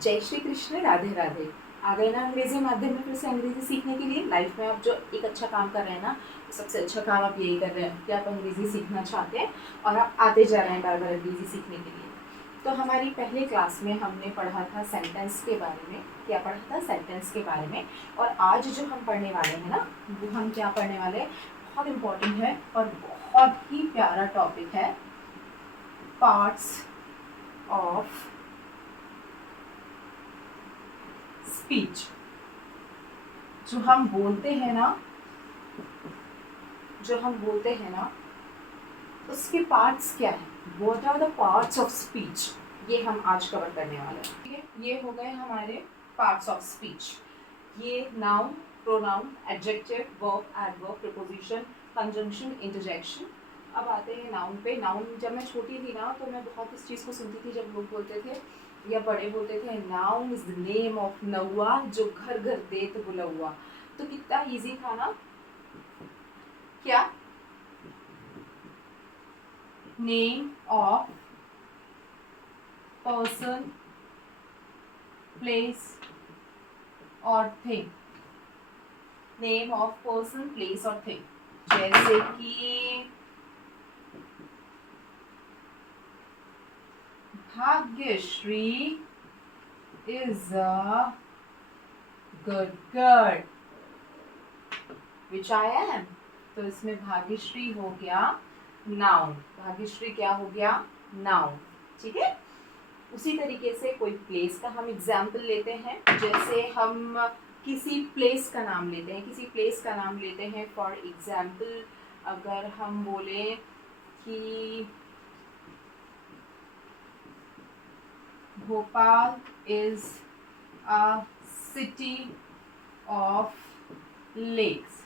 जय श्री कृष्ण, राधे राधे। आ गए ना अंग्रेजी माध्यम में फिर से अंग्रेजी सीखने के लिए। लाइफ में आप जो एक अच्छा काम कर रहे हैं ना, सबसे अच्छा काम आप यही कर रहे हैं कि आप अंग्रेजी सीखना चाहते हैं और आप आते जा रहे हैं बार बार अंग्रेजी सीखने के लिए। तो हमारी पहले क्लास में हमने पढ़ा था सेंटेंस के बारे में। क्या पढ़ा था? सेंटेंस के बारे में। और आज जो हम पढ़ने वाले हैं ना, वो हम क्या पढ़ने वाले हैं, बहुत इम्पोर्टेंट है और बहुत ही प्यारा टॉपिक है, पार्ट्स ऑफ स्पीच। जो हम बोलते हैं ना, उसके पार्ट्स क्या है, what are the parts of speech, ये हम आज कवर करने वाले हैं। ठीक है, ये हो गए हमारे पार्ट्स ऑफ स्पीच। ये noun, pronoun, adjective, verb, adverb, preposition, conjunction, interjection. अब आते हैं नाउन पे। नाउन, जब मैं छोटी थी ना तो मैं बहुत इस चीज़ को सुनती थी जब लोग बोलते थे या बड़े बोलते थे, noun is the name of नौआ जो घर घर देत बुलौआ। तो कितना इजी था ना। क्या? नेम ऑफ पर्सन, प्लेस और thing. Name of person, place और थिंग। जैसे कि Bhagyashree is a good girl which I am. तो इसमें भाग्यश्री हो गया नाउन। भाग्यश्री क्या हो गया? नाउन। ठीक है। उसी तरीके से कोई प्लेस का हम एग्जाम्पल लेते हैं। जैसे हम किसी प्लेस का नाम लेते हैं फॉर एग्जाम्पल अगर हम बोले कि Bhopal is a city of lakes.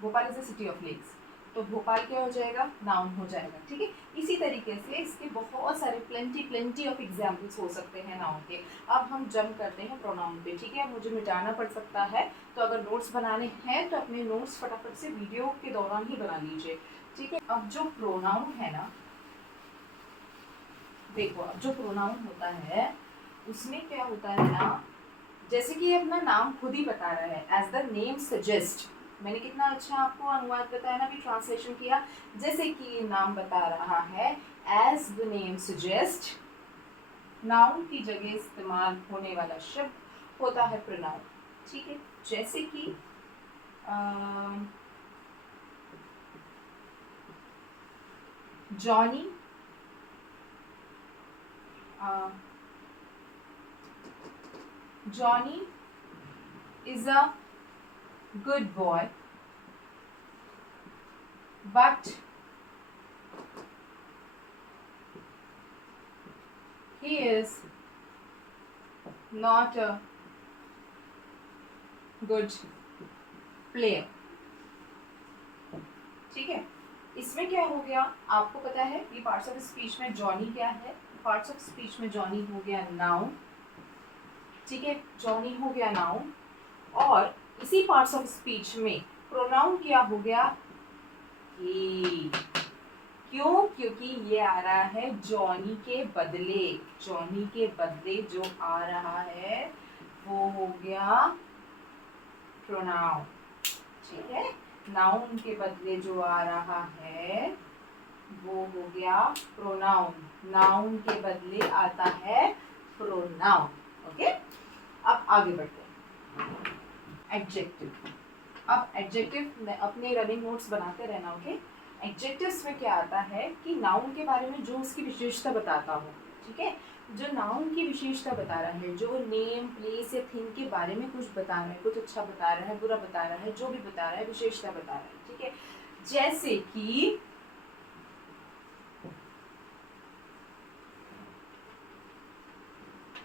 Bhopal is a city of lakes, तो भोपाल क्या हो जाएगा? नाउन हो जाएगा। ठीक है। इसी तरीके से इसके बहुत सारे प्लेंटी ऑफ एग्जाम्पल्स हो सकते हैं नाउन के। अब हम जंप करते हैं प्रोनाउन पे। ठीक है, मुझे मिटाना पड़ सकता है, तो अगर नोट्स बनाने हैं तो अपने नोट्स फटाफट से वीडियो के दौरान ही बना लीजिए। ठीक है। अब जो प्रोनाउन है ना, देखो, अब जो प्रोनाउन होता है उसमें क्या होता है ना, जैसे कि ये अपना नाम खुद ही बता रहा है, एज द नेम सजेस्ट। मैंने कितना अच्छा आपको अनुवाद बताया ना, भी ट्रांसलेशन किया। जैसे कि ये नाम बता रहा है, as the name suggest, noun की जगह इस्तेमाल होने वाला शब्द होता है प्रोनाउन। ठीक है। जैसे कि Johnny, Johnny is a good boy but he is not a good player। ठीक है। इसमें क्या हो गया, आपको पता है ये पार्ट्स ऑफ स्पीच में जॉनी क्या है? पार्ट्स ऑफ स्पीच में जॉनी हो गया नाउन। ठीक है, जॉनी हो गया नाउन। और इसी पार्ट्स ऑफ स्पीच में प्रोनाउन क्या हो गया? ही। क्यों? क्योंकि ये आ रहा है जॉनी के बदले। जॉनी के बदले जो आ रहा है वो हो गया प्रोनाउन। ठीक है। नाउन के बदले जो आ रहा है वो हो गया प्रोनाउन। नाउन के बदले आता है प्रोनाउन। ओके। अब आगे बढ़ते हैं। एडजेक्टिव। अब एडजेक्टिव में अपने रनिंग नोट्स बनाते रहना। ओके। एडजेक्टिव्स में क्या आता है कि नाउन के बारे में जो उसकी विशेषता बताता हो। ठीक है। जो नाउन की विशेषता बता रहा है, जो नेम, प्लेस या थिंग के बारे में कुछ बता रहा है, कुछ अच्छा बता रहा है, बुरा बता रहा है, जो भी बता रहा है, विशेषता बता रहा है। ठीक है। जैसे कि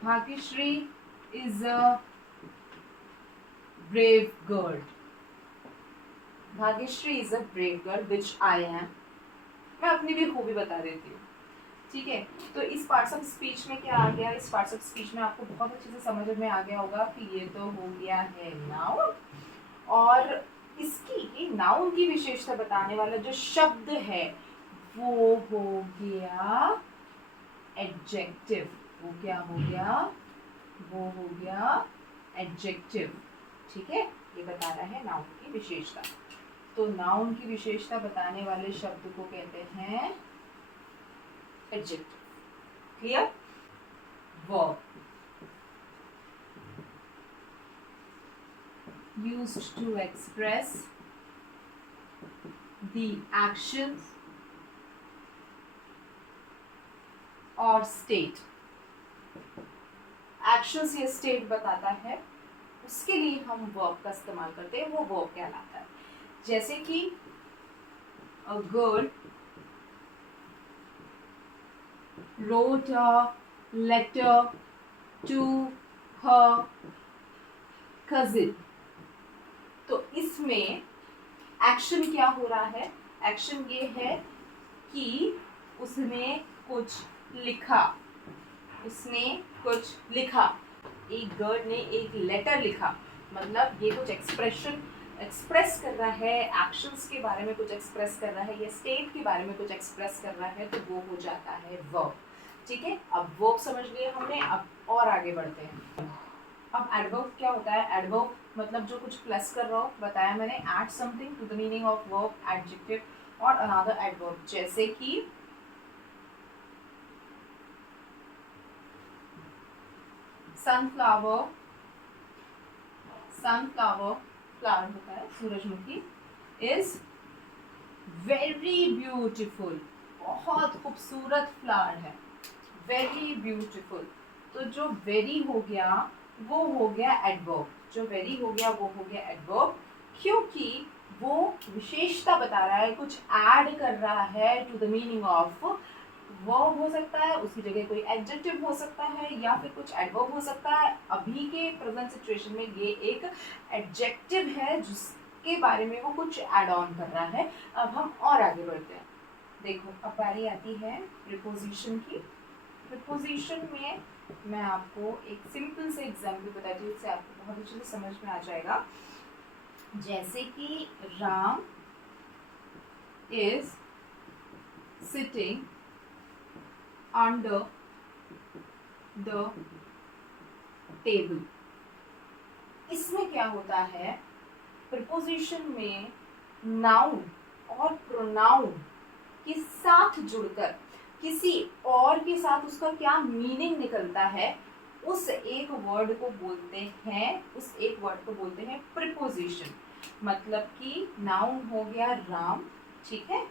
Bhagyashree is a brave girl. Bhagyashree is a brave girl which I am. मैं अपनी भी खूबी बता देती हूँ। ठीक है। तो इस पार्ट्स ऑफ स्पीच में क्या आ गया? इस पार्ट्स ऑफ स्पीच में आपको बहुत अच्छे से समझ में आ गया होगा कि ये तो हो गया है नाउन, और इसकी नाउन की विशेषता बताने वाला जो शब्द है वो हो गया एडजेक्टिव। वो क्या हो गया, वो हो गया एडजेक्टिव। ठीक है, ये बता रहा है नाउन की विशेषता। तो नाउन की विशेषता बताने वाले शब्द को कहते हैं adjective. Clear? Verb used to express the actions or state। actions या state बताता है, उसके लिए हम verb का इस्तेमाल करते हैं, वो verb कहलाता है। जैसे कि a girl wrote a letter to her cousin। तो इसमें एक्शन क्या हो रहा है, एक्शन ये है कि उसने कुछ लिखा, उसने कुछ लिखा, एक गर्ल ने एक लेटर लिखा, मतलब ये कुछ एक्सप्रेस कर रहा है, एक्शंस के बारे में कुछ एक्सप्रेस कर रहा है या स्टेट के बारे में कुछ एक्सप्रेस कर रहा है, तो वो हो जाता है वर्ब। ठीक है, अब वर्ब समझ लिए हमने, अब और आगे बढ़ते हैं। अब एडवर्ब क्या होता है, एडवर्ब मतलब जो कुछ प्लस कर रहा हो, बताया मैंने, add something to the meaning of verb, adjective और अनदर एडवर्ब। जैसे कि सनफ्लावर, सनफ्लावर फ्लावर होता है सूरजमुखी, इज वेरी ब्यूटीफुल, बहुत खूबसूरत फ्लावर है, वेरी ब्यूटीफुल। तो जो वेरी हो गया वो हो गया एडवर्ब, जो वेरी हो गया वो हो गया एडवर्ब, क्योंकि वो विशेषता बता रहा है, कुछ ऐड कर रहा है to the meaning of verb हो सकता है, उसकी जगह कोई एडजेक्टिव हो सकता है या फिर कुछ एडवर्ब हो सकता है। अभी के प्रेजेंट सिचुएशन में ये एक एडजेक्टिव है जिसके बारे में वो कुछ ऐड ऑन कर रहा है। अब हम और आगे बढ़ते हैं। देखो अब बारी आती है प्रीपोजिशन की। प्रीपोजिशन में मैं आपको एक सिंपल से एग्जाम्पल बताती हूँ, इससे आपको बहुत अच्छे से समझ में आ जाएगा। जैसे कि Ram is sitting under the table. इसमें क्या होता है, प्रीपोजिशन में नाउन और प्रोनाउन के साथ जुड़कर किसी और के साथ उसका क्या मीनिंग निकलता है, उस एक वर्ड को बोलते हैं, उस एक वर्ड को बोलते हैं प्रीपोजिशन। मतलब कि नाउन हो गया राम, ठीक है,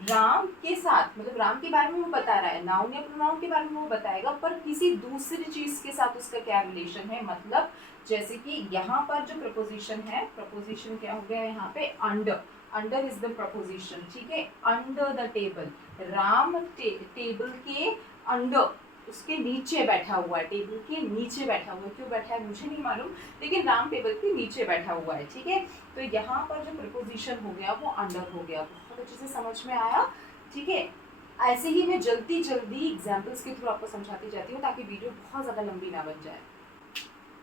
राम के साथ मतलब राम के बारे में वो बता रहा है, नाउन या प्रोनाउन के बारे में वो बताएगा, पर किसी दूसरी चीज के साथ उसका क्या रिलेशन है। मतलब जैसे कि यहाँ पर जो प्रपोजिशन है, प्रपोजिशन क्या हो गया यहाँ पे, under, under is the preposition, ठीक है, under the table, Ram table के अंडर, उसके नीचे बैठा हुआ है, टेबल के नीचे बैठा हुआ है, क्यों बैठा है मुझे नहीं मालूम, लेकिन राम टेबल के नीचे बैठा हुआ है, ठीक है। तो यहाँ पर जो प्रीपोजिशन हो गया वो अंडर हो गया। बहुत अच्छे से समझ में आया, ठीक है। ऐसे ही मैं जल्दी जल्दी एग्जाम्पल्स के थ्रू आपको समझाती जाती हूँ ताकि वीडियो बहुत ज़्यादा लंबी ना बन जाए।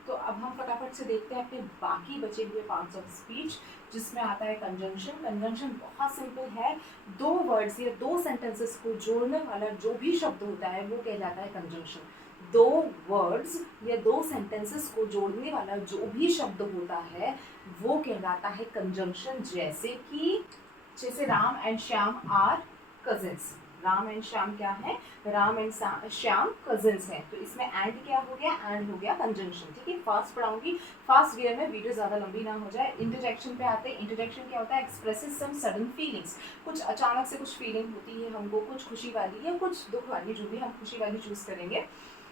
तो अब हम फटाफट से देखते हैं अपने बाकी बचे हुए पार्ट्स ऑफ स्पीच, जिसमें आता है कंजंक्शन। कंजंक्शन बहुत सिंपल है, दो वर्ड्स या दो सेंटेंसेस को जोड़ने वाला जो भी शब्द होता है वो कहलाता है कंजंक्शन। दो वर्ड्स या दो सेंटेंसेस को जोड़ने वाला जो भी शब्द होता है वो कहलाता है कंजंक्शन। जैसे Ram and Shyam are cousins, Ram and Shyam क्या है, राम एंड श्याम कजिन्स हैं, तो इसमें एंड क्या हो गया, एंड हो गया कंजंक्शन, ठीक है। फास्ट पढ़ाऊंगी, फास्ट गियर में, वीडियो ज़्यादा लंबी ना हो जाए। इंटरजेक्शन पे आते हैं। इंटरजेक्शन क्या होता है, एक्सप्रेसेस सम सडन फीलिंग्स, कुछ अचानक से कुछ फीलिंग होती है हमको, कुछ खुशी वाली या कुछ दुख वाली, जो भी हम खुशी वाली चूज़ करेंगे,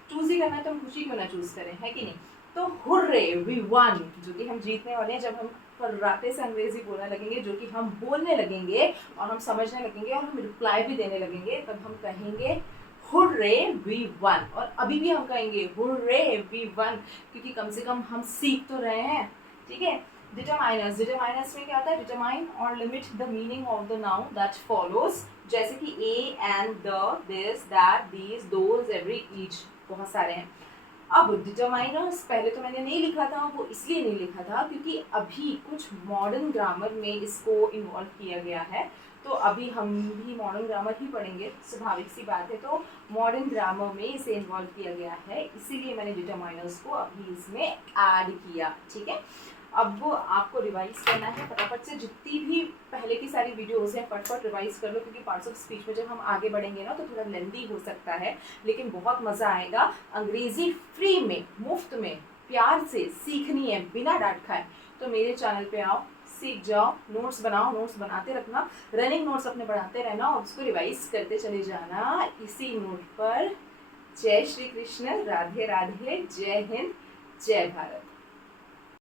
चूज़ ही करना है तो हम खुशी क्यों ना चूज़ करें, है कि नहीं। तो हुर्रे वी वन, जो कि हम जीतने वाले हैं, जब हम फर्राटे से अंग्रेजी बोलने लगेंगे, जो कि हम बोलने लगेंगे और हम समझने लगेंगे और हम रिप्लाई भी देने लगेंगे, तब हम कहेंगे हुर्रे वी वन। और अभी भी हम कहेंगे हुर्रे वी वन, क्योंकि कम से कम हम सीख तो रहे हैं, ठीक है। डिटरमाइनर्स, डिटरमाइनर्स में क्या होता है, डिटरमाइन और limit the meaning of the noun that follows, जैसे कि A and the, this that these those every each, बहुत सारे हैं। अब डिटरमाइनर्स पहले तो मैंने नहीं लिखा था, वो इसलिए नहीं लिखा था क्योंकि अभी कुछ मॉडर्न ग्रामर में इसको इन्वॉल्व किया गया है। तो अभी हम भी मॉडर्न ग्रामर ही पढ़ेंगे, स्वाभाविक सी बात है। तो मॉडर्न ग्रामर में इसे इन्वॉल्व किया गया है, इसीलिए मैंने डिटरमाइनर्स को अभी इसमें ऐड किया। ठीक है, अब वो आपको रिवाइज करना है फटाफट से, जितनी भी पहले की सारी वीडियोस हैं फटाफट रिवाइज कर लो, क्योंकि पार्ट्स ऑफ स्पीच में जब हम आगे बढ़ेंगे ना तो थोड़ा लेंदी हो सकता है, लेकिन बहुत मज़ा आएगा। अंग्रेजी फ्री में, मुफ्त में, प्यार से सीखनी है बिना डांट खाए, तो मेरे चैनल पे आओ, सीख जाओ, नोट्स बनाओ, नोट्स बनाते रखना, रनिंग नोट्स अपने बढ़ाते रहना और उसको रिवाइज करते चले जाना इसी नोट पर। जय श्री कृष्ण, राधे राधे, जय हिंद, जय भारत।